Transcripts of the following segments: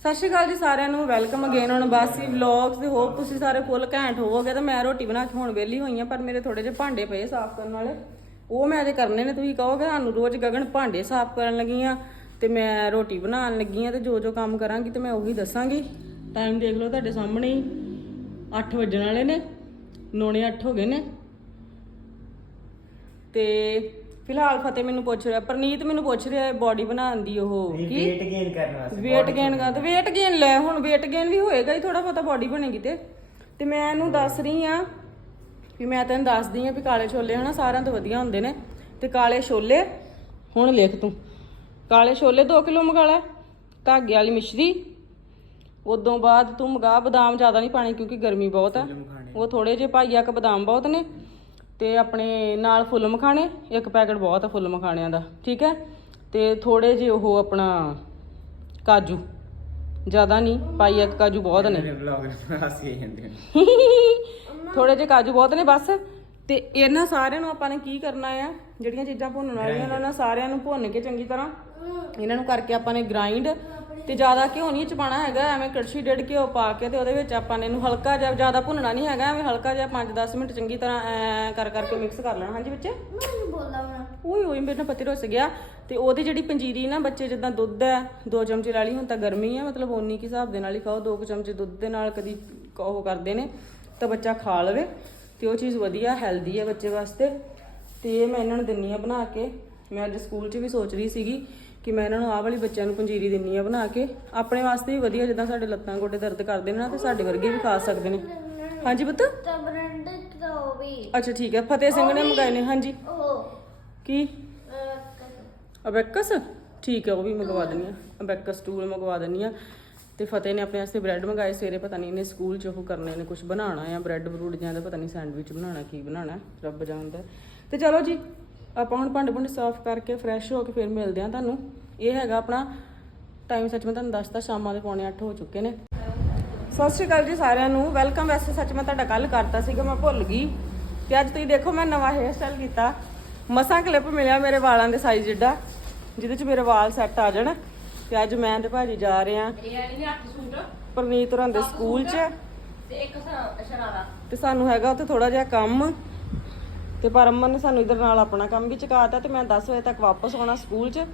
ਸਤਿ ਸ਼੍ਰੀ ਅਕਾਲ ਜੀ ਸਾਰਿਆਂ ਨੂੰ welcome again on Baasi vlogs ਤੇ ਹੋਪ ਤੁਸੀਂ ਸਾਰੇ ਫੁੱਲ ਘੈਂਟ ਹੋਵੋਗੇ ਤਾਂ ਮੈਂ ਰੋਟੀ ਬਣਾ ਕੇ ਹੁਣ ਵਿਹਲੀ ਹੋਈ ਆ ਪਰ ਮੇਰੇ ਥੋੜੇ ਜਿਹੇ ਭਾਂਡੇ ਪਏ ਸਾਫ਼ ਕਰਨ ਵਾਲੇ। ਉਹ ਮੈਂ ਅਜੇ ਕਰਨੇ ਨੇ, ਤੁਸੀਂ ਕਹੋਗੇ, ਸਾਨੂੰ ਰੋਜ਼ ਗਗਨ ਭਾਂਡੇ ਸਾਫ਼ ਕਰਨ ਲੱਗੀ ਆ ਤੇ ਮੈਂ ਰੋਟੀ ਬਣਾਉਣ ਲੱਗੀ ਆ ਤੇ ਜੋ ਜੋ ਕੰਮ ਕਰਾਂਗੀ ਤੇ ਮੈਂ ਉਹੀ ਦੱਸਾਂਗੀ। ਟਾਈਮ ਦੇਖ ਲਓ ਤੁਹਾਡੇ ਸਾਹਮਣੇ ਹੀ 8 ਵੱਜਣ ਵਾਲੇ ਨੇ, ਨੌਣੇ 8 ਹੋ ਗਏ ਨੇ। ਤੇ ਫਿਲਹਾਲ ਫਤਿਹ ਮੈਨੂੰ ਪੁੱਛ ਰਿਹਾ ਪ੍ਰਨੀਤ ਮੈਨੂੰ ਪੁੱਛ ਰਿਹਾ ਬੋਡੀ ਬਣਾਉਣ ਦੀ ਉਹ ਕੀ? weight gain ਕਰਨ ਵਾਸਤੇ weight gain ਕਰ ਤੇ weight gain ਲੈ ਹੁਣ weight gain ਵੀ ਹੋਏਗਾ ਹੀ ਥੋੜਾ ਬਹੁਤਾ ਬੋਡੀ ਬਣੇਗੀ ਤੇ ਤੇ ਮੈਂ ਇਹਨੂੰ ਦੱਸ ਰਹੀ ਆ ਵੀ ਮੈਂ ਤੈਨੂੰ ਦੱਸਦੀ ਆ ਵੀ ਕਾਲੇ ਛੋਲੇ ਹਨਾ ਸਾਰਿਆਂ ਤੋਂ ਵਧੀਆ ਹੁੰਦੇ ਨੇ। ਤੇ ਕਾਲੇ ਛੋਲੇ ਹੁਣ ਲਿਖ ਤੂੰ। ਕਾਲੇ ਛੋਲੇ 2 ਕਿਲੋ ਮੰਗਾ ਲੈ ਧਾਗੇ ਵਾਲੀ ਮਿਸ਼ਰੀ। ਉਦੋਂ ਬਾਅਦ ਤੂੰ ਮੰਗਾ ਬਦਾਮ ਜ਼ਿਆਦਾ ਨਹੀਂ ਪਾਣੇ ਕਿਉਂਕਿ ਗਰਮੀ ਬਹੁਤ ਆ। ਉਹ ਥੋੜੇ ਜਿਹੇ ਪਾਈਆ ਕ ਬਦਾਮ ਬਹੁਤ ਨੇ। ਤੇ ਆਪਣੇ ਨਾਲ ਫੁੱਲ ਮਖਾਣੇ ਇੱਕ ਪੈਕਟ ਬਹੁਤ ਆ ਫੁੱਲ ਮਖਾਣਿਆਂ ਦਾ ਠੀਕ ਹੈ? ਤੇ ਥੋੜੇ ਜਿਹੇ ਉਹ ਆਪਣਾ ਕਾਜੂ ਜ਼ਿਆਦਾ ਨਹੀਂ ਪਾਈਆ ਕ ਕਾਜੂ ਬਹੁਤ ਨੇ। ਵਲੌਗ ਜਾਂਦੇ ਥੋੜੇ ਜਿਹੇ ਕਾਜੂ ਬਹੁਤ ਨੇ ਬਸ ਤੇ ਇਹਨਾਂ ਸਾਰਿਆਂ ਨੂੰ ਆਪਾਂ ਨੇ ਕੀ ਕਰਨਾ ਆ? ਜਿਹੜੀਆਂ ਚੀਜ਼ਾਂ ਭੁੰਨਣ ਵਾਲੀਆਂ ਨੇ ਉਹਨਾਂ ਸਾਰਿਆਂ ਨੂੰ ਭੁੰਨ ਕੇ ਚੰਗੀ ਤਰ੍ਹਾਂ ਇਹਨਾਂ ਨੂੰ ਕਰਕੇ ਆਪਾਂ ਨੇ ਗ੍ਰਾਈਂਡ ਤੇ ਜ਼ਿਆਦਾ ਘਿਓ ਨਹੀਂ ਚ ਪਾਣਾ ਹੈਗਾ ਐਵੇਂ ਕੜਛੀ ਡੇਢ ਘਿਓ ਪਾ ਕੇ ਤੇ ਉਹਦੇ ਵਿੱਚ ਆਪਾਂ ਨੇ ਇਹਨੂੰ ਹਲਕਾ ਜਿਹਾ ਜ਼ਿਆਦਾ ਭੁੰਨਣਾ ਨਹੀਂ ਹੈਗਾ ਐਵੇਂ ਹਲਕਾ ਜਿਹਾ 5-10 ਮਿੰਟ ਚੰਗੀ ਤਰ੍ਹਾਂ ਐ ਕਰ ਕਰਕੇ ਮਿਕਸ ਕਰ ਲੈਣਾ। ਹਾਂਜੀ ਬੱਚੇ? ਓਏ ਓਏ ਮੇਰੇ ਨਾਲ ਪਤੀ ਰੁੱਸ ਗਿਆ। ਤੇ ਉਹਦੀ ਜਿਹੜੀ ਪੰਜੀਰੀ ਨਾ ਬੱਚੇ ਜਿੱਦਾਂ ਦੁੱਧ ਹੈ ਦੋ ਚਮਚੇ ਲੈ ਲਈ ਹੁਣ ਤਾਂ ਗਰਮੀ ਹੈ ਮਤਲਬ ਓਨੀ ਕੀ ਹਿਸਾਬ ਦੇ ਨਾਲ ਹੀ ਖਾਓ ਦੋ ਕੁ ਚਮਚੇ ਦੁੱਧ ਦੇ ਨਾਲ ਕਦੀ ਉਹ ਕਰਦੇ ਨੇ ਤਾਂ ਬੱਚਾ ਖਾ ਲਵੇ। ਤੇ ਉਹ ਚੀਜ਼ ਵਧੀਆ ਹੈਲਦੀ ਹੈ ਬੱਚੇ ਵਾਸਤੇ। ਤੇ ਇਹ ਮੈਂ ਇਹਨਾਂ ਨੂੰ ਦਿੰਨੀ ਆ ਬਣਾ ਕੇ। ਮੈਂ ਅੱਜ ਸਕੂਲ 'ਚ ਵੀ ਸੋਚ ਰਹੀ ਸੀਗੀ ਕਿ ਮੈਂ ਇਹਨਾਂ ਨੂੰ ਆਹ ਵਾਲੀ ਬੱਚਿਆਂ ਨੂੰ ਪੰਜੀਰੀ ਦਿੰਨੀ ਆ ਬਣਾ ਕੇ। ਆਪਣੇ ਵਾਸਤੇ ਵੀ ਵਧੀਆ ਜਿੱਦਾਂ ਸਾਡੇ ਲੱਤਾਂ ਗੋਡੇ ਦਰਦ ਕਰਦੇ ਨੇ ਨਾ ਤੇ ਸਾਡੇ ਵਰਗੇ ਵੀ ਖਾ ਸਕਦੇ ਨੇ। ਹਾਂਜੀ ਪੁੱਤ? ਤਾਂ ਬ੍ਰੈਂਡ ਤਾਂ ਉਹ ਵੀ। ਅੱਛਾ ਠੀਕ ਹੈ ਫਤਿਹ ਸਿੰਘ ਨੇ ਮੰਗਾਏ ਨੇ ਹਾਂਜੀ। ਉਹ। ਕੀ? ਅਬੈਕਸ। ਠੀਕ ਹੈ ਉਹ ਵੀ ਮੰਗਵਾ ਦਿੰਨੀ ਆ। ਅਬੈਕਸ ਟੂਲ ਮੰਗਵਾ ਦਿੰਨੀ ਆ। ਤੇ ਫਤਿਹ ਨੇ ਆਪਣੇ ਵਾਸਤੇ ਬ੍ਰੈਡ ਮੰਗਾਏ ਸਵੇਰੇ ਪਤਾ ਨਹੀਂ ਇਹਨੇ ਸਕੂਲ 'ਚ ਉਹ ਕਰਨੇ ਨੇ ਕੁਝ ਬਣਾਉਣਾ ਆ ਬ੍ਰੈਡ ਬਰੂਡ ਜਾਂ ਦਾ ਪਤਾ ਨਹੀਂ ਸੈਂਡਵਿਚ ਬਣਾਉਣਾ ਕੀ ਬਣਾਉਣਾ ਰੱਬ ਜਾਣਦਾ। ਤੇ ਚਲੋ ਜੀ ਆਪਾਂ ਹੁਣ ਭਾਂਡੇ ਭੁੰਡੇ ਸਾਫ਼ ਕਰਕੇ ਫਰੈਸ਼ ਹੋ ਕੇ ਫਿਰ ਮਿਲਦੇ ਆ ਤੁਹਾਨੂੰ। ਇਹ ਹੈਗਾ ਆਪਣਾ ਟਾਈਮ ਸੱਚ ਮੈਂ ਤੁਹਾਨੂੰ ਦੱਸਤਾ ਸ਼ਾਮਾਂ ਦੇ ਪੌਣੇ 8 ਹੋ ਚੁੱਕੇ ਨੇ। ਸਤਿ ਸ਼੍ਰੀ ਅਕਾਲ ਜੀ ਸਾਰਿਆਂ ਨੂੰ। ਵੈਲਕਮ ਵੈਸੇ ਸੱਚ ਮੈਂ ਤੁਹਾਡਾ ਕੱਲ ਕਰਤਾ ਸੀਗਾ ਮੈਂ ਭੁੱਲ ਗਈ। ਤੇ ਅੱਜ ਤੁਸੀਂ ਦੇਖੋ ਮੈਂ ਨਵਾਂ ਹੇਅਰ ਸਟਾਈਲ ਕੀਤਾ। ਮਸਾਂ ਕਲਿੱਪ ਮਿਲਿਆ ਮੇਰੇ ਵਾਲਾਂ ਦੇ ਸਾਈਜ਼ ਜਿੱਡਾ ਜਿਹਦੇ ਚ ਮੇਰੇ ਵਾਲ ਸੈੱਟ ਆ ਜਾਣ। ਤੇ ਅੱਜ ਮੈਂ ਤੇ ਭਾਜੀ ਜਾ ਰਹੇ ਆ ਪਰਨੀਤ ਹੋਰਾਂ ਦੇ ਸਕੂਲ ਚ। ਤੇ ਇੱਕ ਸ਼ਰਾਰਾ ਤੇ ਸਾਨੂੰ ਹੈਗਾ ਉੱਥੇ ਥੋੜਾ ਜਿਹਾ ਕੰਮ। ਤੇ ਪਰ ਅਮਨ ਨੇ ਸਾਨੂੰ ਇਧਰ ਨਾਲ ਆਪਣਾ ਕੰਮ ਵੀ ਚੁਕਾਤਾ ਤੇ ਮੈਂ 10 ਵਜੇ ਤੱਕ ਵਾਪਸ ਆਉਣਾ ਸਕੂਲ 'ਚ।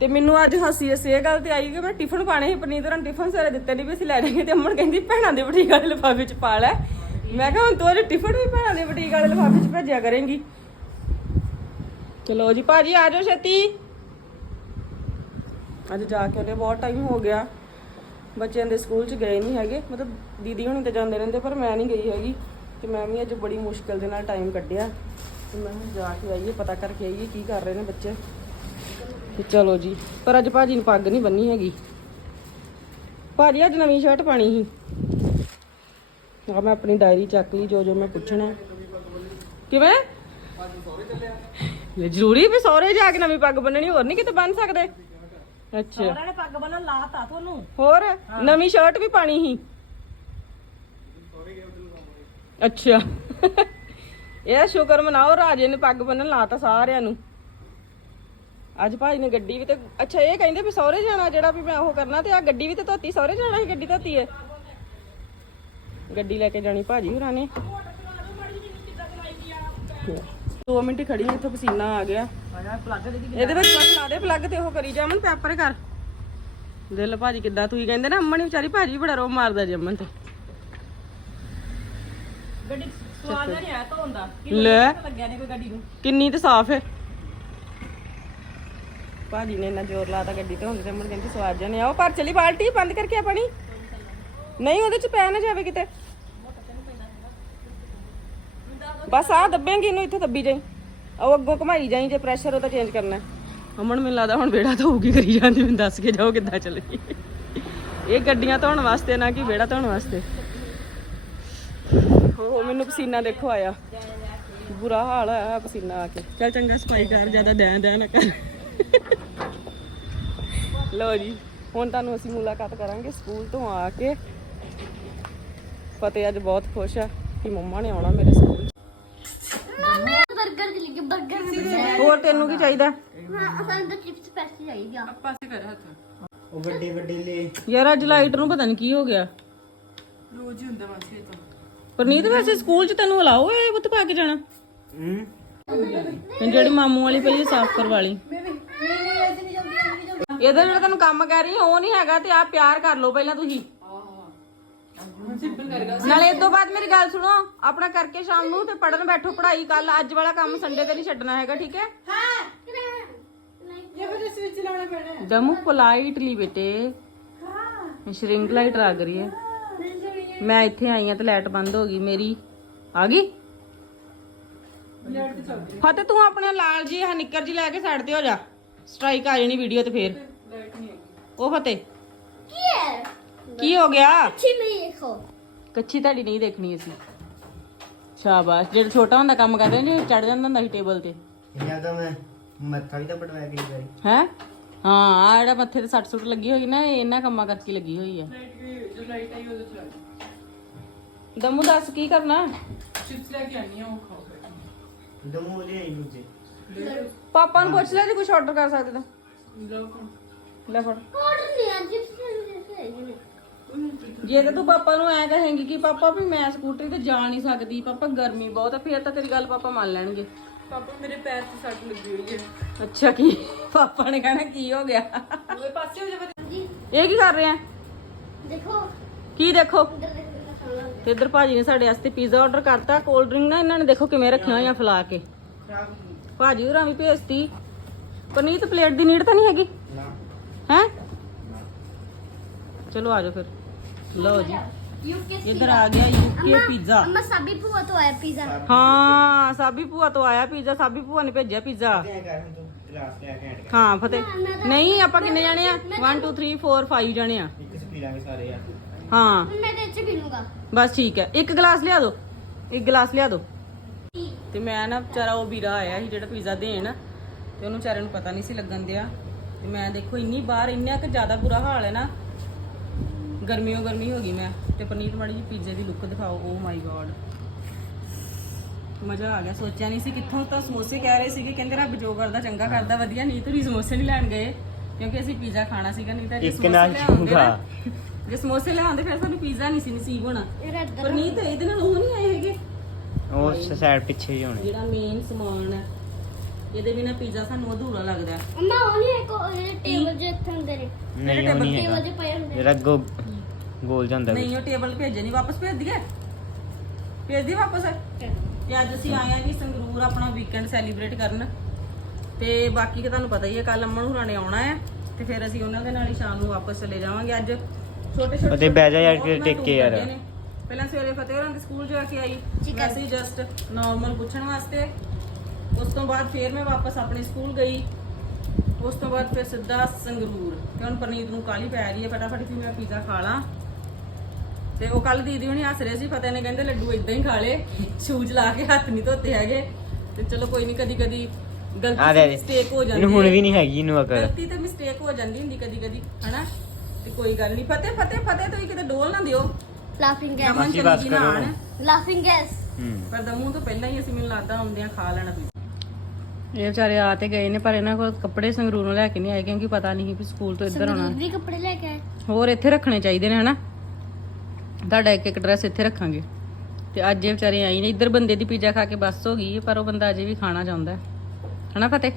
ਤੇ ਮੈਨੂੰ ਅੱਜ ਹੱਸੀ ਹੱਸੀ ਇਹ ਗੱਲ ਤੇ ਆਈ ਕਿ ਮੈਂ ਟਿਫਨ ਪਾਣੇ ਸੀ, ਪਨੀਰ ਹੋਰਾਂ ਟਿਫਨ ਸਾਰੇ ਦਿੱਤੇ ਨਹੀਂ ਵੀ ਅਸੀਂ ਲੈ ਜਾਵਾਂਗੇ ਤੇ ਅਮਨ ਕਹਿੰਦੀ, ਭੈਣਾਂ ਦੇ ਬੁਟੀਕ ਵਾਲੇ ਲਿਫਾਫੇ 'ਚ ਪਾ ਲੈ। ਮੈਂ ਕਿਹਾ, ਹੁਣ ਤੂੰ ਅੱਜ ਟਿਫਨ ਵੀ ਭੈਣਾਂ ਦੇ ਬੁਟੀਕ ਵਾਲੇ ਲਿਫਾਫੇ 'ਚ ਭੇਜਿਆ ਕਰੇਂਗੀ। ਚਲੋ ਜੀ, ਭਾਜੀ ਆ ਜਾਓ ਛੇਤੀ। ਅੱਜ ਜਾ ਕੇ ਉਹਦੇ ਬਹੁਤ ਟਾਈਮ ਹੋ ਗਿਆ। ਬੱਚਿਆਂ ਦੇ ਸਕੂਲ 'ਚ ਗਏ ਨਹੀਂ ਹੈਗੇ। ਮਤਲਬ ਦੀਦੀ ਹੁਣੀ ਤੇ ਜਾਂਦੇ ਰਹਿੰਦੇ, ਪਰ ਮੈਂ ਨਹੀਂ ਗਈ ਹੈਗੀ। ਤੇ ਮੈਂ ਵੀ ਅੱਜ ਬੜੀ ਮੁਸ਼ਕਲ ਦੇ ਨਾਲ ਟਾਈਮ ਕੱਢਿਆ। ਤੇ ਮੈਂ ਕਿਹਾ ਜਾ ਕੇ ਆਈਏ ਪਤਾ ਕਰਕੇ ਆਈਏ ਕੀ ਕਰ ਰਹੇ ਨੇ ਬੱਚੇ। ਤੇ ਚਲੋ ਜੀ ਪਰ ਅੱਜ ਭਾਜੀ ਨੂੰ ਪੱਗ ਨਹੀਂ ਬੰਨੀ ਹੈਗੀ। ਭਾਜੀ ਅੱਜ ਨਵੀਂ ਸ਼ਰਟ ਪਾਣੀ ਸੀ। ਆ ਮੈਂ ਆਪਣੀ ਡਾਇਰੀ ਚੱਕ ਲਈ ਜੋ ਜੋ ਮੈਂ ਪੁੱਛਣਾ। ਕਿਵੇਂ? ਇਹ ਜ਼ਰੂਰੀ ਵੀ ਸਹੁਰੇ ਜਾ ਕੇ ਨਵੀਂ ਪੱਗ ਬੰਨਣੀ ਹੋਰ ਨਹੀਂ ਕਿਤੇ ਬੰਨ ਸਕਦੇ? ਅੱਛਾ। ਉਹਨਾਂ ਨੇ ਪੱਗ ਬੰਨਣ ਲਾਤਾ ਤੁਹਾਨੂੰ? ਹੋਰ ਨਵੀਂ ਸ਼ਰਟ ਵੀ ਪਾਣੀ ਸੀ। ਅੱਛਾ। ਇਹ ਸ਼ੁਕਰ ਮਨਾਓ, ਰਾਜੇ ਨੇ ਪੱਗ ਬੰਨਣ ਲਾਤਾ ਸਾਰਿਆਂ ਨੂੰ। ਅੱਜ ਭਾਈ ਨੇ ਗੱਡੀ ਵੀ ਤੇ ਅੱਛਾ, ਇਹ ਕਹਿੰਦੇ ਵੀ ਸਹੁਰੇ ਜਾਣਾ ਜਿਹੜਾ ਵੀ ਮੈਂ ਉਹ ਕਰਨਾ ਤੇ ਆ ਗੱਡੀ ਵੀ ਤੇ ਧੋਤੀ, ਸਹੁਰੇ ਜਾਣਾ ਸੀ ਗੱਡੀ ਧੋਤੀ ਹੈ ਗੱਡੀ ਲੈ ਕੇ ਜਾਣੀ ਭਾਜੀ ਹੋਰਾਂ ਨੇ। ਦੋ ਮਿੰਟ ਖੜੀ ਹਾਂ ਇੱਥੇ ਪਸੀਨਾ ਆ ਗਿਆ। ਇਹਦੇ ਵਿੱਚ ਬਸ ਲਾ ਦੇ ਪਲੱਗ ਤੇ ਉਹ ਕਰੀ ਜਾਮਨ ਪੈਪਰ ਕਰ। ਦਿਲ ਭਾਜੀ ਕਿੱਦਾਂ, ਤੁਸੀਂ ਕਹਿੰਦੇ ਨਾ ਅੰਮਾ ਨੀ ਵਿਚਾਰੀ ਭਾਜੀ ਬੜਾ ਰੋ ਮਾਰਦਾ ਜੀ ਤੇ। ਗੱਡੀ ਸਵਾਦ ਨਹੀਂ ਆਇਆ ਧੋਂਦਾ ਲੈ। ਲੱਗਿਆ ਨਹੀਂ ਕੋਈ ਗੱਡੀ ਨੂੰ? ਕਿੰਨੀ ਤੇ ਸਾਫ਼ ਹੈ ਭਾਜੀ ਨੇ ਇੰਨਾ ਜ਼ੋਰ ਲਾਤਾ ਗੱਡੀ ਤੇ ਹੁੰਦੀ ਤੇ ਅੰਮਨ ਕਹਿੰਦੀ ਸਵਾਦ ਜਾਨੇ ਆਓ ਪਰ ਚਲੀ ਬਾਲਟੀ ਬੰਦ ਕਰਕੇ ਆ ਪਾਣੀ ਨਹੀਂ ਉਹਦੇ ਚ ਪੈ ਨਾ ਜਾਵੇ ਕਿਤੇ। ਬਸ ਆ ਦੱਬੇਂਗੀ ਇਹਨੂੰ ਇੱਥੇ ਦੱਬੀ ਜਾਈ। ਉਹ ਅੱਗੋਂ ਘਮਾਈ ਜਾਈ ਜੇ ਪ੍ਰੈਸ਼ਰ ਉਹਦਾ ਚੇਂਜ ਕਰਨਾ। ਅਮਨ ਮੈਨੂੰ ਲੱਗਦਾ ਹੁਣ ਵਿਹੜਾ ਧੋਊਗੀ ਕਰੀ ਜਾਂਦੀ ਮੈਨੂੰ ਦੱਸ ਕੇ ਜਾਓ ਕਿੱਦਾਂ ਇਹ ਗੱਡੀਆਂ ਧੋਣ ਵਾਸਤੇ ਨਾ ਕਿ ਵਿਹੜਾ ਧੋਣ ਵਾਸਤੇ? ਹੋ ਮੈਨੂੰ ਪਸੀਨਾ ਦੇਖੋ ਆਇਆ। ਬੁਰਾ ਹਾਲ ਹੋਇਆ ਪਸੀਨਾ ਆ ਕੇ। ਚੱਲ ਚੰਗਾ ਸਫ਼ਾਈ ਕਰ ਜ਼ਿਆਦਾ ਦੈਂ ਦੈਂ ਨਾ ਕਰ। ਲਓ ਜੀ ਹੁਣ ਤੁਹਾਨੂੰ ਅਸੀਂ ਮੁਲਾਕਾਤ ਕਰਾਂਗੇ ਸਕੂਲ ਤੋਂ ਆ ਕੇ। ਫਤਿਹ ਅੱਜ ਬਹੁਤ ਖੁਸ਼ ਆ ਕਿ ਮੰਮਾ ਨੇ ਆਉਣਾ ਮੇਰੇ ਸਕੂਲ। ਮੰਮੀ 버ਗਰ ਚਲੀ ਗਈ 버ਗਰ ਹੋਰ ਤੈਨੂੰ ਕੀ ਚਾਹੀਦਾ? ਹਾਂ ਸਾਨੂੰ ਤਾਂ ਚਿਪਸ ਪੈਸੇ ਚਾਹੀਦੇ ਆ। ਪਾਸੇ ਕਰ ਹੱਥ। ਉਹ ਵੱਡੇ ਵੱਡੇ ਲੈ। ਯਾਰ ਅੱਜ ਲਾਈਟ ਨੂੰ ਪਤਾ ਨਹੀਂ ਕੀ ਹੋ ਗਿਆ। ਰੋਜ਼ ਹੀ ਹੁੰਦਾ ਮਾਸੀ ਇਹ ਤਾਂ। ਪਰਨੀਤ ਵੈਸੇ ਸਕੂਲ 'ਚ ਤੈਨੂੰ ਅਲਾਓ ਹੈ ਬੁੱਤ ਪਾ ਕੇ ਜਾਣਾ? ਹੂੰ। ਤੇ ਜਿਹੜੀ ਮਾਮੂ ਵਾਲੀ ਪਈ ਹੈ ਸਾਫ਼ ਕਰਵਾ ਲਈ। ਇਹਦਾ ਜਿਹੜਾ ਤੈਨੂੰ ਕੰਮ ਕਹਿ ਰਹੀ ਹਾਂ, ਉਹ ਨਹੀਂ ਹੈਗਾ ਤੇ ਆ ਪਿਆਰ ਕਰ ਲਓ ਪਹਿਲਾਂ ਤੁਸੀਂ। ਨਾਲੇ ਇਸ ਤੋਂ ਬਾਅਦ ਮੇਰੀ ਗੱਲ ਸੁਣੋ ਆਪਣਾ ਕਰਕੇ ਸ਼ਾਮ ਨੂੰ ਤੇ ਪੜਨ ਬੈਠੋ ਪੜ੍ਹਾਈ ਕੱਲ ਅੱਜ ਵਾਲਾ ਕੰਮ ਸੰਡੇ ਤੇ ਨਹੀਂ ਛੱਡਣਾ ਹੈਗਾ ਠੀਕ ਹੈ? ਦਮੂ ਪੋਲਾਈਟਲੀ ਬੇਟੇ। ਹਾਂ। ਸ਼ਰਿੰਕ ਲਾਈਟ ਆ ਗਈ ਹੈ। ਮੈਂ ਇੱਥੇ ਆਈ ਆ ਤੇ ਲਾਈਟ ਬੰਦ ਹੋ ਗਈ ਮੇਰੀ। ਆ ਗਈ? ਫਤਿਹ ਤੂੰ ਆਪਣੇ ਲਾਲ ਜੀ ਨਿੱਕਰ ਜੀ ਲੈ ਕੇ ਸਾਈਡ ਤੇ ਹੋ ਜਾ। ਸਟ੍ਰਾਈਕ ਆ ਜਾਣੀ ਵੀਡੀਓ ਤੇ ਫੇਰ। ਉਹ ਫਤਿਹ ਕੀ ਹੈ? ਕੀ ਹੋ ਗਿਆ? ਅੱਛੀ ਮੇਰੀ ਦੇਖੋ। ਕੱਚੀ ਤੁਹਾਡੀ ਨਹੀਂ ਦੇਖਣੀ ਅਸੀਂ। ਸ਼ਾਬਾਸ਼ ਜਿਹੜਾ ਛੋਟਾ ਹੁੰਦਾ ਕੰਮ ਕਰਦੇ ਨੇ ਚੜ ਜਾਂਦਾ ਹੁੰਦਾ ਸੀ ਟੇਬਲ ਤੇ। ਇਹਨਾਂ ਦਾ ਮੈਂ ਮੱਥਾ ਵੀ ਤਾਂ ਪਟਵਾਇਆ ਕਿ ਵਾਰੀ। ਹੈ? ਹਾਂ ਆ ਜਿਹੜਾ ਮੱਥੇ ਤੇ ਸੱਟ ਸੁੱਟ ਲੱਗੀ ਹੋਈ ਨਾ ਇਹ ਇਹਨਾਂ ਕੰਮਾਂ ਕਰਕੇ ਲੱਗੀ ਹੋਈ ਆ। ਜੋ ਲਾਈਟ ਆਈ ਉਹਦੇ ਚਲਾ ਦਮੂ ਦੱਸ ਕੀ ਕਰਨਾ? ਚਿਪਸ ਲੈ ਕੇ ਆਨੀ ਆ ਉਹ ਖਾਓ ਦਮੂ ਲੈ ਆਈ ਮੁਝੇ ਪਾਪਾ ਨੂੰ ਪੁੱਛ ਲੈ ਜੇ ਕੁਝ ਆਰਡਰ ਕਰ ਸਕਦੇ ਤਾਂ। ਲੈ ਫੜ। ਆਰਡਰ ਨਹੀਂ ਆ ਜਿਪਸ ਦੇ ਦੇ ਜੇ ਤੇ ਤੂੰ ਪਾਪਾ ਨੂੰ ਐ ਕਹੇਂਗੀ ਕਿ ਪਾਪਾ ਵੀ ਮੈਂ ਸਕੂਟਰੀ ਤੇ ਜਾ ਨਹੀਂ ਸਕਦੀ ਪਾਪਾ ਗਰਮੀ ਬਹੁਤ ਆ ਫੇਰ ਤਾਂ ਤੇਰੀ ਗੱਲ ਪਾਪਾ ਮੰਨ ਲੈਣਗੇ। ਪਾਪਾ ਮੇਰੇ ਪੈਰ ਤੇ ਸੱਟ ਲੱਗੀ ਹੋਈ ਹੈ ਅੱਛਾ ਕੀ ਪਾਪਾ ਨੇ ਕਹਿਣਾ ਕੀ ਹੋ ਗਿਆ? ਉਹਦੇ ਪਾਸੇ ਹੋ ਜਾ ਇਹ ਕੀ ਕਰ ਰਹੇ? ਆ ਦੇਖੋ। ਕੀ ਦੇਖੋ? ਇੱਧਰ ਦੇਖੋ। ਖਾਣਾ ਤੇ ਇਧਰ ਭਾਜੀ ਨੇ ਸਾਡੇ ਵਾਸਤੇ ਪੀਜ਼ਾ ਆਰਡਰ ਕਰਤਾ। ਕੋਲਡ ਡਰਿੰਕ ਨਾ ਇਹਨਾਂ ਨੇ ਦੇਖੋ ਕਿਵੇਂ ਰੱਖੀਆਂ ਹੋਈਆਂ ਫਲਾ ਕੇ। ਭਾਜੀ ਹੋਰਾਂ ਵੀ ਭੇਜਤੀ। ਪਨੀਤ ਪਲੇਟ ਦੀ ਨੀਡ ਤਾਂ ਨਹੀਂ ਹੈਗੀ? ਹੈ? ਚਲੋ ਆ ਜਾਓ ਫਿਰ। ਲਓ ਜੀ। ਇਧਰ ਆ ਗਿਆ ਯੂਕੇ ਪੀਜ਼ਾ ਅੰਮਾ ਸਾਬੀ ਭੂਆ ਤੋਂ ਆਇਆ ਪੀਜ਼ਾ ਹਾਂ ਸਾਬੀ ਭੂਆ ਤੋਂ ਆਇਆ ਪੀਜ਼ਾ ਸਾਬੀ ਭੂਆ ਨੇ ਭੇਜਿਆ ਪੀਜ਼ਾ ਹਾਂ ਫਤਿਹ। ਨਹੀਂ ਆਪਾਂ ਕਿੰਨੇ ਜਾਣੇ ਆ? 1 2 3 4 5 ਜਾਣੇ ਆ। ਇੱਕ ਚ ਪੀ ਲਾਂਗੇ ਸਾਰੇ ਆ। ਹਾਂ। ਹੁਣ ਮੈਂ ਤੇ ਚ ਪੀ ਲੂੰਗਾ। ਬਸ ਠੀਕ ਹੈ। ਇੱਕ ਗਲਾਸ ਲਿਆ ਦਿਓ ਇੱਕ ਗਲਾਸ ਲਿਆ ਦਿਓ ਤੇ ਮੈਂ ਨਾ ਵਿਚਾਰਾ ਉਹ ਵੀਰਾ ਆਇਆ ਸੀ ਜਿਹੜਾ ਪੀਜ਼ਾ ਦੇਣ ਤੇ ਉਹਨੂੰ ਵਿਚਾਰੇ ਨੂੰ ਪਤਾ ਨਹੀਂ ਸੀ ਲੱਗਣ ਦਿਆ। ਤੇ ਮੈਂ ਦੇਖੋ ਇੰਨੀ ਬਾਹਰ ਇੰਨਾ ਕਿ ਜ਼ਿਆਦਾ ਬੁਰਾ ਹਾਲ ਹੈ ਨਾ। ਗਰਮੀਓ ਗਰਮੀ ਹੋ ਗਈ ਮੈਂ। ਤੇ ਪਨੀਰ ਮਾੜੀ ਜੀ ਪੀਜ਼ੇ ਦੀ ਲੁੱਕ ਦਿਖਾਓ। ਓ ਮਾਈ ਗॉड ਮਜ਼ਾ ਆ ਗਿਆ। ਸੋਚਿਆ ਨਹੀਂ ਸੀ ਕਿੱਥੋਂ ਤਾਂ ਸਮੋਸੇ ਕਹਿ ਰਹੇ ਸੀਗੇ। ਕਹਿੰਦੇ ਰੱਬ ਜੋ ਕਰਦਾ ਚੰਗਾ ਕਰਦਾ। ਵਧੀਆ। ਨਹੀਂ ਤੁਸੀਂ ਸਮੋਸੇ ਨਹੀਂ ਲੈਣ ਗਏ। ਕਿਉਂਕਿ ਅਸੀਂ ਪੀਜ਼ਾ ਖਾਣਾ ਸੀਗਾ। ਨਹੀਂ ਤਾਂ ਜੇ ਸਮੋਸੇ ਨਾਲ ਲਿਆਉਂਦੇ ਨਾ- ਚੰਗਾ। ਜੇ ਸਮੋਸੇ ਲਿਆਉਂਦੇ ਫਿਰ ਸਾਨੂੰ ਪੀਜ਼ਾ ਨਹੀਂ ਸੀ ਨਸੀਬ ਹੋਣਾ। ਇਹ ਪਰ ਨਹੀਂ ਤਾਂ ਇਹਦੇ ਨਾਲ ਉਹ ਨਹੀਂ ਆਏ ਹੈਗੇ? ਉਹ ਸਾਈਡ ਪਿੱਛੇ ਹੀ ਹੋਣੇ। ਜਿਹੜਾ ਮੇਨ ਸਮਾਨ ਹੈ ਇਹਦੇ ਬਿਨਾ ਪੀਜ਼ਾ ਸਾਨੂੰ ਅਧੂਰਾ ਲੱਗਦਾ ਹੈ। ਅੰਮਾ ਉਹ ਨਹੀਂ ਇੱਕ ਟੇਬਲ ਜੇ ਇੱਥੇ ਹੁੰਦੇ ਨੇ? ਨਹੀਂ ਉਹ ਨਹੀਂ ਟੇਬਲ ਹੈਗਾ। ਜੇ ਪਏ ਹੁੰਦੇ ਨੇ? ਜਿਹੜਾ ਗੋ ਗੋਲ ਜਾਂਦਾ ਨਹੀਂ ਉਹ ਟੇਬਲ ਭੇਜੇ ਨਹੀਂ ਵਾਪਸ ਭੇਜ ਦਈਏ? ਭੇਜ ਦੀ ਵਾਪਸ? ਤੇ ਅੱਜ ਅਸੀਂ ਆਏ ਆ ਜੀ ਸੰਗਰੂਰ ਆਪਣਾ ਵੀਕਐਂਡ ਸੈਲੀਬ੍ਰੇਟ ਕਰਨ। ਤੇ ਬਾਕੀ ਕਿ ਤੁਹਾਨੂੰ ਪਤਾ ਹੀ ਹੈ ਕੱਲ ਅਮਨ ਹੁਰਾਂ ਨੇ ਆਉਣਾ ਹੈ। ਤੇ ਫਿਰ ਅਸੀਂ ਉਹਨਾਂ ਦੇ ਨਾਲ ਹੀ ਸ਼ਾਮ ਨੂੰ ਵਾਪਸ ਚਲੇ ਜਾਵਾਂਗੇ ਅੱਜ। ਛੋਟੇ ਛੋਟੇ ਉਹਦੇ ਬਹਿ ਜਾ ਯਾਰ, ਬਹੁਤ ਮੈਂ ਟਿਕ ਕੇ ਯਾਰ। ਕੱਢੇ ਨੇ। ਪਹਿਲਾਂ ਸਵੇਰੇ ਫਤਿਹ ਹੋਰਾਂ ਦੇ ਸਕੂਲ ਜਾ ਕੇ ਆਈ ਵੈਸੇ ਹੀ ਜਸਟ ਨਾਰਮਲ ਪੁੱਛਣ ਵਾਸਤੇ। ਉਸ ਤੋਂ ਬਾਅਦ ਫਿਰ ਮੈਂ ਵਾਪਸ ਆਪਣੇ ਸਕੂਲ ਗਈ। ਉਸ ਤੋਂ ਬਾਅਦ ਫਿਰ ਸਿੱਧਾ ਸੰਗਰੂਰ ਤੇ ਹੁਣ ਪਰਨੀਤ ਨੂੰ ਕਾਲੀ ਪੈ ਰਹੀ ਹੈ ਫਟਾਫਟ ਵੀ ਮੈਂ ਪੀਜ਼ਾ ਖਾ ਲਾਂ। ਤੇ ਉਹ ਕੱਲ ਦੀਦੀ ਹੁਣੀ ਹੱਸ ਰਹੇ ਸੀ ਫਤਿਹ ਨੇ ਕਹਿੰਦੇ ਲੱਡੂ ਇਦਾਂ ਹੀ ਖਾ ਲੇ ਸ਼ੂਜ਼ ਲਾ ਕੇ ਹੱਥ ਨਹੀਂ ਧੋਤੇ ਹੈਗੇ। ਤੇ ਚਲੋ ਕੋਈ ਨਹੀਂ ਕਦੀ ਕਦੀ ਆ ਗਲਤੀ ਦੇ। ਮਿਸਟੇਕ ਹੋ ਜਾਂਦੀ ਇਹਨੂੰ ਹੁਣ ਹੈ। ਵੀ ਨਹੀਂ ਹੈਗੀ ਇਹਨੂੰ ਅਕਲ। ਗਲਤੀ ਤੇ ਮਿਸਟੇਕ ਹੋ ਜਾਂਦੀ ਹੁੰਦੀ ਕਦੀ ਕਦੀ ਹਨਾ? ਕੋਈ ਗੱਲ ਨਹੀਂ। ਫਤਿਹ ਫਤਿਹ ਫਤਿਹ ਤੁਸੀਂ ਕਿਤੇ ਡੋਲ ਨਾ ਦਿਓ। ਲਾਫਿੰਗ ਗੈਸ ਬਾਕੀ ਚਲੀ ਬਸ ਗਈ ਕਰੋ। ਲਾਫਿੰਗ ਗੈਸ ਹੂੰ। ਪਰ ਦਮੂ ਤੋਂ ਪਹਿਲਾਂ ਹੀ ਅਸੀਂ ਮੈਨੂੰ ਲੱਗਦਾ ਆਉਂਦਿਆਂ ਖਾ ਲੈਣਾ ਪੀਜ਼ਾ ਇਹ ਵਿਚਾਰੇ ਆ ਤੇ ਗਏ ਨੇ ਪਰ ਇਹਨਾਂ ਕੋਲ ਕੱਪੜੇ ਸੰਗਰੂਰੋਂ ਲੈ ਕੇ ਨਹੀਂ ਆਏ ਕਿਉਂਕਿ ਪਤਾ ਨਹੀਂ ਸੀ ਵੀ ਸਕੂਲ ਤੋਂ ਇੱਧਰ ਆਉਣਾ। ਵੀ ਕੱਪੜੇ ਲੈ ਕੇ ਆਏ? ਹੋਰ ਇੱਥੇ ਰੱਖਣੇ ਚਾਹੀਦੇ ਨੇ ਹਨਾ? ਤੁਹਾਡਾ ਇੱਕ ਇੱਕ ਡਰੈਸ ਇੱਥੇ ਰੱਖਾਂਗੇ। ਤੇ ਅੱਜ ਇਹ ਵਿਚਾਰੇ ਆਈ ਨੇ ਇੱਧਰ ਬੰਦੇ ਦੀ ਪੀਜ਼ਾ ਖਾ ਕੇ ਬੱਸ ਹੋ ਗਈ ਹੈ, ਪਰ ਉਹ ਬੰਦਾ ਅਜੇ ਵੀ ਖਾਣਾ ਚਾਹੁੰਦਾ ਹੈ। ਹਨਾ ਫਤਿਹ?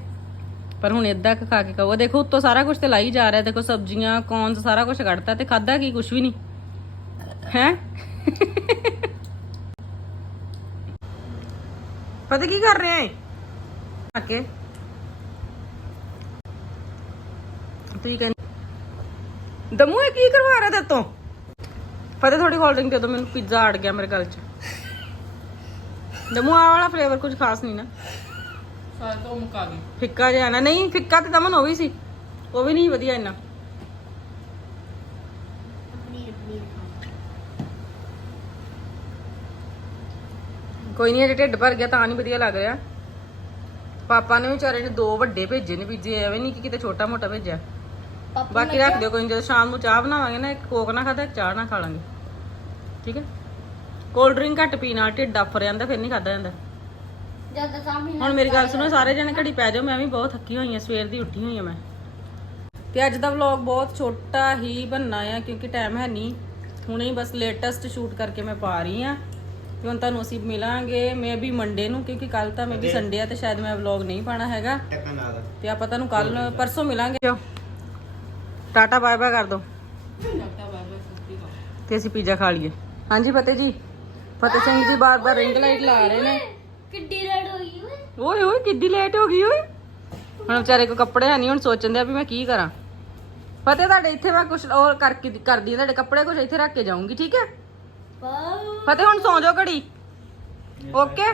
ਪਰ ਹੁਣ ਇਦਾਂ ਖਾ ਕੇ ਕਹੋ ਦੇਖੋ, ਉੱਤੋਂ ਸਾਰਾ ਕੁਝ ਤੇ ਲਾਈ ਜਾ ਰਿਹਾ। ਦੇਖੋ, ਸਬਜ਼ੀਆਂ, ਕੌਨਸ, ਸਾਰਾ ਕੁਝ ਕੱਢਤਾ ਤੇ ਖਾਦਾ ਕੀ? ਕੁਝ ਵੀ ਨਹੀਂ। ਹੈ? ਪਤਾ ਕੀ ਕਰ ਰਹੇ ਆ ਕੇ। ਤੁਸੀਂ ਕਹਿੰਦੇ ਦਮੂ, ਇਹ ਕੀ ਕਰਵਾ ਰਿਹਾ ਤੇ? ਤੋਂ ਫਤਿਹ ਥੋੜੀ ਹੋਲਡਿੰਗ ਦੇ ਦੋ ਮੈਨੂੰ ਪੀਜ਼ਾ ਅੜ ਗਿਆ ਮੇਰੇ ਗਲ 'ਚ। ਦਮੂ ਆ ਵਾਲਾ ਫਲੇਵਰ ਕੁਝ ਖਾਸ ਨਹੀਂ ਨਾ। ਸਾਰਾ ਤੋਂ ਮੁਕਾ ਗਈ। ਫਿੱਕਾ ਜਿਹਾ ਨਾ ਨਹੀਂ ਫਿੱਕਾ ਤੇ ਦਮਨ ਉਹ ਵੀ ਸੀ। ਉਹ ਵੀ ਨਹੀਂ ਵਧੀਆ ਇੰਨਾ। ਪਨੀਰ ਪਨੀਰ ਕੋਈ ਨਹੀਂ ਅਜੇ ਢਿੱਡ ਭਰ ਗਿਆ ਤਾਂ ਨਹੀਂ ਵਧੀਆ ਲੱਗ ਰਿਹਾ। ਪਾਪਾ ਨੇ ਵਿਚਾਰੇ ਨੇ ਦੋ ਵੱਡੇ ਭੇਜੇ ਨੇ ਪੀਜ਼ੇ ਐਵੇਂ ਨਹੀਂ ਕਿ ਕਿਤੇ ਛੋਟਾ ਮੋਟਾ ਭੇਜਿਆ। ਪਾਪਾ ਬਾਕੀ ਰੱਖ ਦਿਓ ਕੋਈ ਨੀ, ਜਦੋਂ ਸ਼ਾਮ ਨੂੰ ਚਾਹ ਬਣਾਵਾਂਗੇ ਨਾ ਇੱਕ ਕੋਕ ਨਾ ਖਾਦਾ ਇੱਕ ਚਾਹ ਨਾ ਖਾ ਲਾਂਗੇ। ਠੀਕ ਹੈ? ਕੋਲਡ ਡਰਿੰਕ ਘੱਟ ਪੀਣ ਢਿੱਡ ਆਫਰ ਜਾਂਦਾ ਫਿਰ ਨਹੀਂ ਖਾਦਾ ਜਾਂਦਾ। ਸਾਹਮਣੇ ਹੁਣ ਮੇਰੀ ਗੱਲ ਸੁਣੋ ਸਾਰੇ ਜਣੇ ਘੜੀ ਪੈ ਜਾਓ ਮੈਂ ਵੀ ਬਹੁਤ ਥੱਕੀ ਹੋਈ ਹਾਂ ਸਵੇਰ ਦੀ ਉੱਠੀ ਹੋਈ ਹਾਂ ਮੈਂ। ਤੇ ਅੱਜ ਦਾ ਵਲੌਗ ਬਹੁਤ ਛੋਟਾ ਹੀ ਬਣਨਾ ਆ ਕਿਉਂਕਿ ਟਾਈਮ ਹੈ ਨਹੀਂ। ਹੁਣੇ ਹੀ ਬਸ ਲੇਟੈਸਟ ਸ਼ੂਟ ਕਰਕੇ ਮੈਂ ਪਾ ਰਹੀ ਆ ਤੇ ਹੁਣ ਤੁਹਾਨੂੰ ਅਸੀਂ ਮਿਲਾਂਗੇ ਮੇ ਵੀ ਮੰਡੇ ਨੂੰ ਕਿਉਂਕਿ ਕੱਲ ਤਾਂ ਮੇ ਵੀ ਸੰਡੇ ਆ ਤੇ ਸ਼ਾਇਦ ਮੈਂ ਵਲੌਗ ਨਹੀਂ ਪਾਣਾ ਹੈਗਾ। ਤੇ ਆਪਾਂ ਤੁਹਾਨੂੰ ਕੱਲ ਪਰਸੋਂ ਮਿਲਾਂਗੇ। ਟਾਟਾ ਬਾਏ ਬਾਏ ਕਰ ਦੋ। ਤੇ ਅਸੀਂ ਪੀਜ਼ਾ ਖਾ ਲਈਏ। ਹਾਂਜੀ ਫਤਿਹ ਜੀ। ਫਤਿਹ ਸਿੰਘ ਜੀ ਬਾਰ ਬਾਰ ਰਿੰਗ ਲਾਈਟ ਲਾ ਰਹੇ ਨੇ। ਕਿੱਡੀ ਰੜ ਹੋ ਗਈ ਓਏ। ਓਏ ਓਏ ਕਿੱਡੀ ਲੇਟ ਹੋ ਗਈ ਓਏ। ਹੁਣ ਵਿਚਾਰੇ ਕੋ ਕੱਪੜੇ ਹੈ ਨਹੀਂ ਹੁਣ ਸੋਚਣ ਆ ਵੀ ਮੈਂ ਕੀ ਕਰਾਂ। ਫਤਿਹ ਤੁਹਾਡੇ ਇੱਥੇ ਮੈਂ ਕੁਝ ਹੋਰ ਕਰਕੇ ਕਰਦੀ ਆ ਤੁਹਾਡੇ ਕੱਪੜੇ ਕੁਝ ਇੱਥੇ ਰੱਖ ਕੇ ਜਾਊਂਗੀ ਠੀਕ ਹੈ? ਵਾਓ ਫਤਿਹ ਹੁਣ ਸੌਂ ਜਾਓ ਘੜੀ। ਓਕੇ?